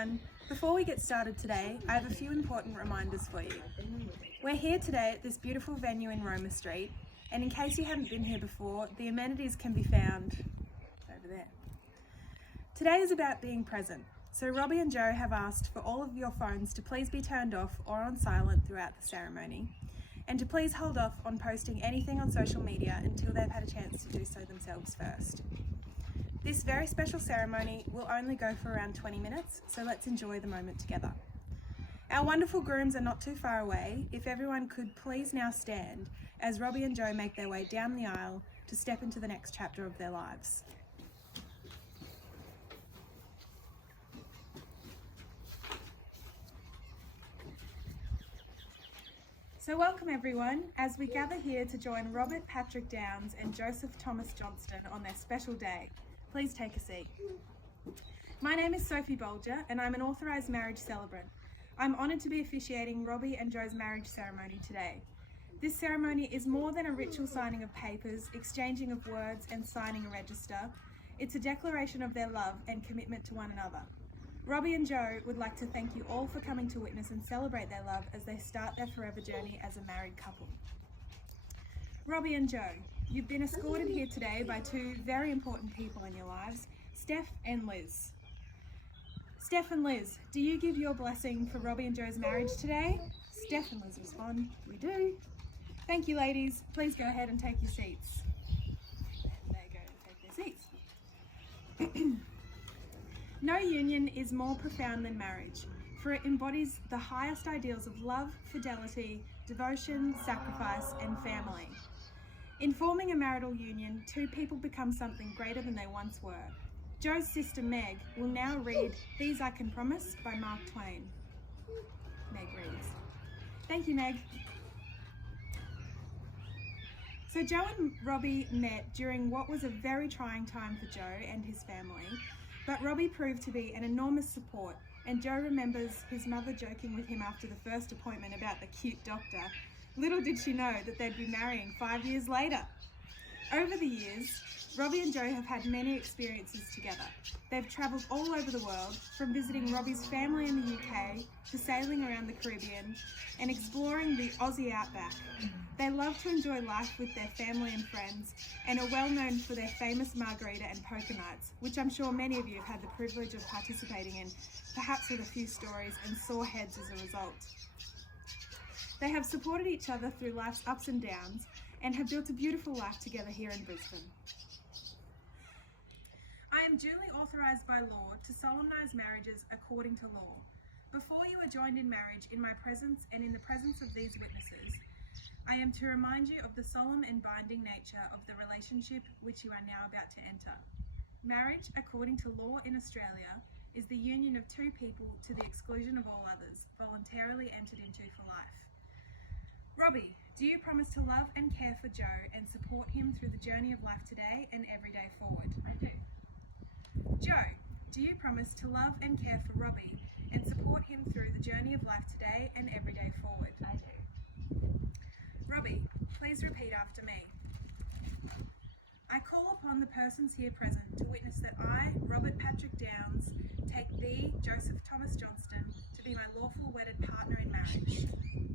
everyone. Before we get started today, I have a few important reminders for you. We're here today at this beautiful venue in Roma Street, and in case you haven't been here before, the amenities can be found over there. Today is about being present, so Robbie and Joe have asked for all of your phones to please be turned off or on silent throughout the ceremony, and to please hold off on posting anything on social media until they've had a chance to do so themselves first. This very special ceremony will only go for around 20 minutes, so let's enjoy the moment together. Our wonderful grooms are not too far away. If everyone could please now stand as Robbie and Joe make their way down the aisle to step into the next chapter of their lives. So welcome everyone as we gather here to join Robert Patrick Downes and Joseph Thomas Johnston on their special day. Please take a seat. My name is Sophie Bolger and I'm an authorised marriage celebrant. I'm honoured to be officiating Robbie and Joe's marriage ceremony today. This ceremony is more than a ritual signing of papers, exchanging of words and signing a register. It's a declaration of their love and commitment to one another. Robbie and Joe would like to thank you all for coming to witness and celebrate their love as they start their forever journey as a married couple. Robbie and Joe, you've been escorted here today by two very important people in your lives, Steph and Liz. Steph and Liz, do you give your blessing for Robbie and Joe's marriage today? Steph and Liz respond, we do. Thank you ladies, please go ahead and take your seats. And they go and take their seats. No union is more profound than marriage, for it embodies the highest ideals of love, fidelity, devotion, sacrifice, and family. In forming a marital union, two people become something greater than they once were. Joe's sister Meg will now read These I Can Promise by Mark Twain. Meg reads. Thank you, Meg. So Joe and Robbie met during what was a very trying time for Joe and his family, but Robbie proved to be an enormous support, and Joe remembers his mother joking with him after the first appointment about the cute doctor. Little did she know that they'd be marrying 5 years later. Over the years, Robbie and Joe have had many experiences together. They've travelled all over the world, from visiting Robbie's family in the UK to sailing around the Caribbean and exploring the Aussie outback. They love to enjoy life with their family and friends and are well known for their famous margarita and poker nights, which I'm sure many of you have had the privilege of participating in, perhaps with a few stories and sore heads as a result. They have supported each other through life's ups and downs and have built a beautiful life together here in Brisbane. I am duly authorised by law to solemnise marriages according to law. Before you are joined in marriage in my presence and in the presence of these witnesses, I am to remind you of the solemn and binding nature of the relationship which you are now about to enter. Marriage, according to law in Australia, is the union of two people to the exclusion of all others, voluntarily entered into for life. Robbie, do you promise to love and care for Joe and support him through the journey of life today and every day forward? I do. Joe, do you promise to love and care for Robbie and support him through the journey of life today and every day forward? I do. Robbie, please repeat after me. I call upon the persons here present to witness that I, Robert Patrick Downes, take thee, Joseph Thomas Johnston, to be my lawful wedded partner in marriage.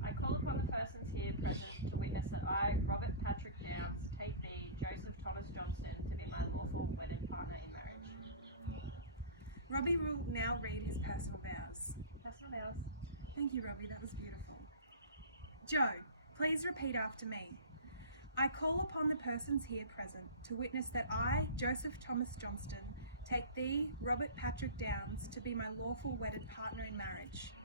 I call upon the persons here present to witness that I, Robert Patrick Downes, take thee, Joseph Thomas Johnston, to be my lawful wedded partner in marriage. Robbie will now read his personal vows. Personal vows. Thank you, Robbie, that was beautiful. Joe, please repeat after me. I call upon the persons here present to witness that I, Joseph Thomas Johnston, take thee, Robert Patrick Downes, to be my lawful wedded partner in marriage.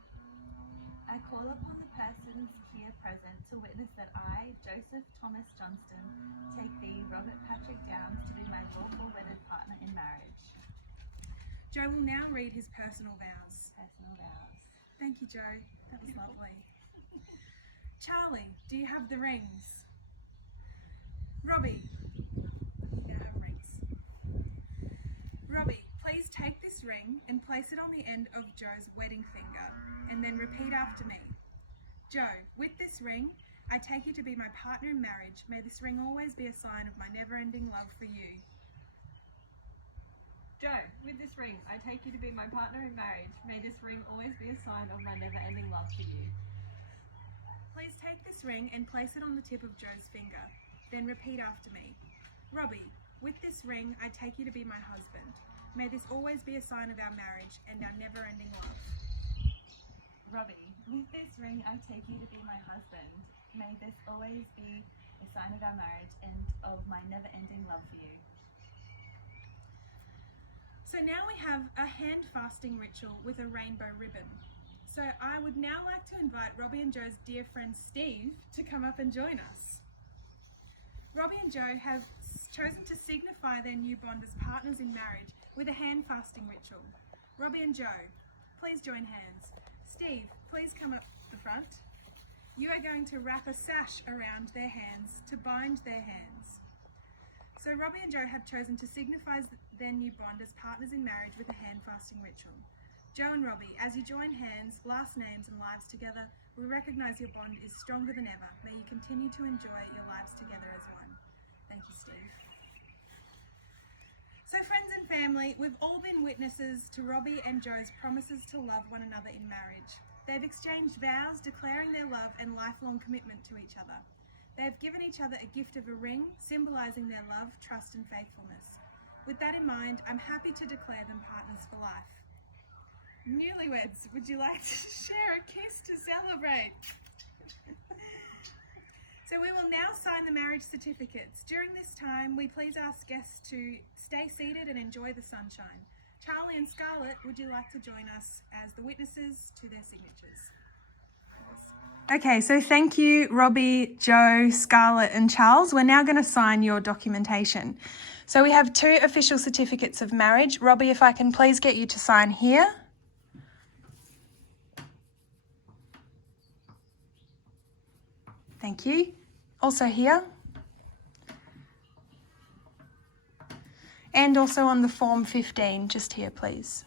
I call upon the persons here present to witness that I, Joseph Thomas Johnston, take thee, Robert Patrick Downes, to be my lawful wedded partner in marriage. Joe will now read his personal vows. Personal vows. Thank you, Joe. That was lovely. Charlie, do you have the rings? Robbie, you now have rings. Robbie, please take this ring and place it on the end of Joe's wedding finger, and then repeat after me. Joe, with this ring, I take you to be my partner in marriage. May this ring always be a sign of my never-ending love for you. Joe, with this ring, I take you to be my partner in marriage. May this ring always be a sign of my never-ending love for you. Please take this ring and place it on the tip of Joe's finger. Then repeat after me. Robbie, with this ring, I take you to be my husband. May this always be a sign of our marriage and our never-ending love. Robbie, with this ring I take you to be my husband. May this always be a sign of our marriage and of my never-ending love for you. So now we have a hand fasting ritual with a rainbow ribbon. So I would now like to invite Robbie and Joe's dear friend Steve to come up and join us. Robbie and Joe have chosen to signify their new bond as partners in marriage with a hand fasting ritual. Robbie and Joe, please join hands. Steve, please come up the front. You are going to wrap a sash around their hands to bind their hands. So Robbie and Joe have chosen to signify their new bond as partners in marriage with a hand fasting ritual. Joe and Robbie, as you join hands, last names and lives together, we recognise your bond is stronger than ever. May you continue to enjoy your lives together as one. Thank you, Steve. So friends and family, we've all been witnesses to Robbie and Joe's promises to love one another in marriage. They've exchanged vows declaring their love and lifelong commitment to each other. They have given each other a gift of a ring, symbolising their love, trust and faithfulness. With that in mind, I'm happy to declare them partners for life. Newlyweds, would you like to share a kiss to celebrate? So we will now sign the marriage certificates. During this time, we please ask guests to stay seated and enjoy the sunshine. Charlie and Scarlett, would you like to join us as the witnesses to their signatures? Okay, so thank you, Robbie, Joe, Scarlett and Charles. We're now going to sign your documentation. So we have 2 official certificates of marriage. Robbie, if I can please get you to sign here. Thank you. Also here. And also on the form 15, just here, please.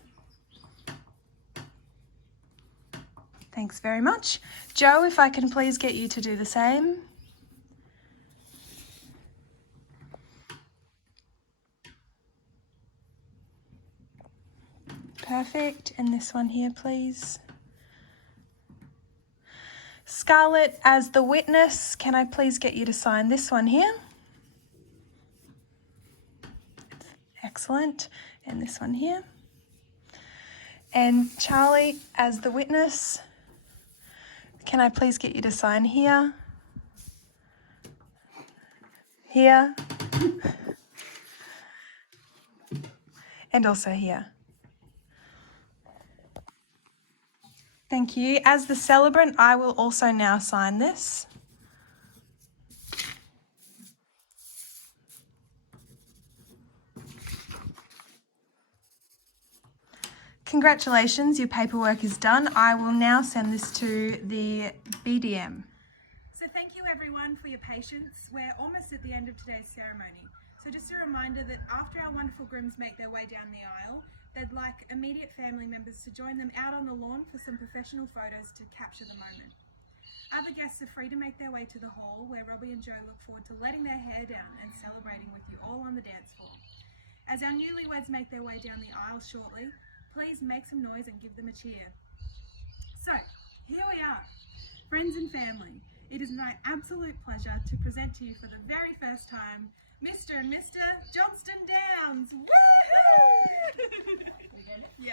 Thanks very much. Joe, if I can please get you to do the same. Perfect. And this one here, please. Scarlett, as the witness, can I please get you to sign this one here? Excellent. And this one here. And Charlie, as the witness, can I please get you to sign here? Here. And also here. Thank you. As the celebrant, I will also now sign this. Congratulations, your paperwork is done. I will now send this to the BDM. So thank you everyone for your patience. We're almost at the end of today's ceremony. So just a reminder that after our wonderful grooms make their way down the aisle, they'd like immediate family members to join them out on the lawn for some professional photos to capture the moment. Other guests are free to make their way to the hall where Robbie and Joe look forward to letting their hair down and celebrating with you all on the dance floor. As our newlyweds make their way down the aisle shortly, please make some noise and give them a cheer. So, here we are, friends and family. It is my absolute pleasure to present to you for the very first time, Mr. and Mr. Johnston Downs. Woohoo! Yep.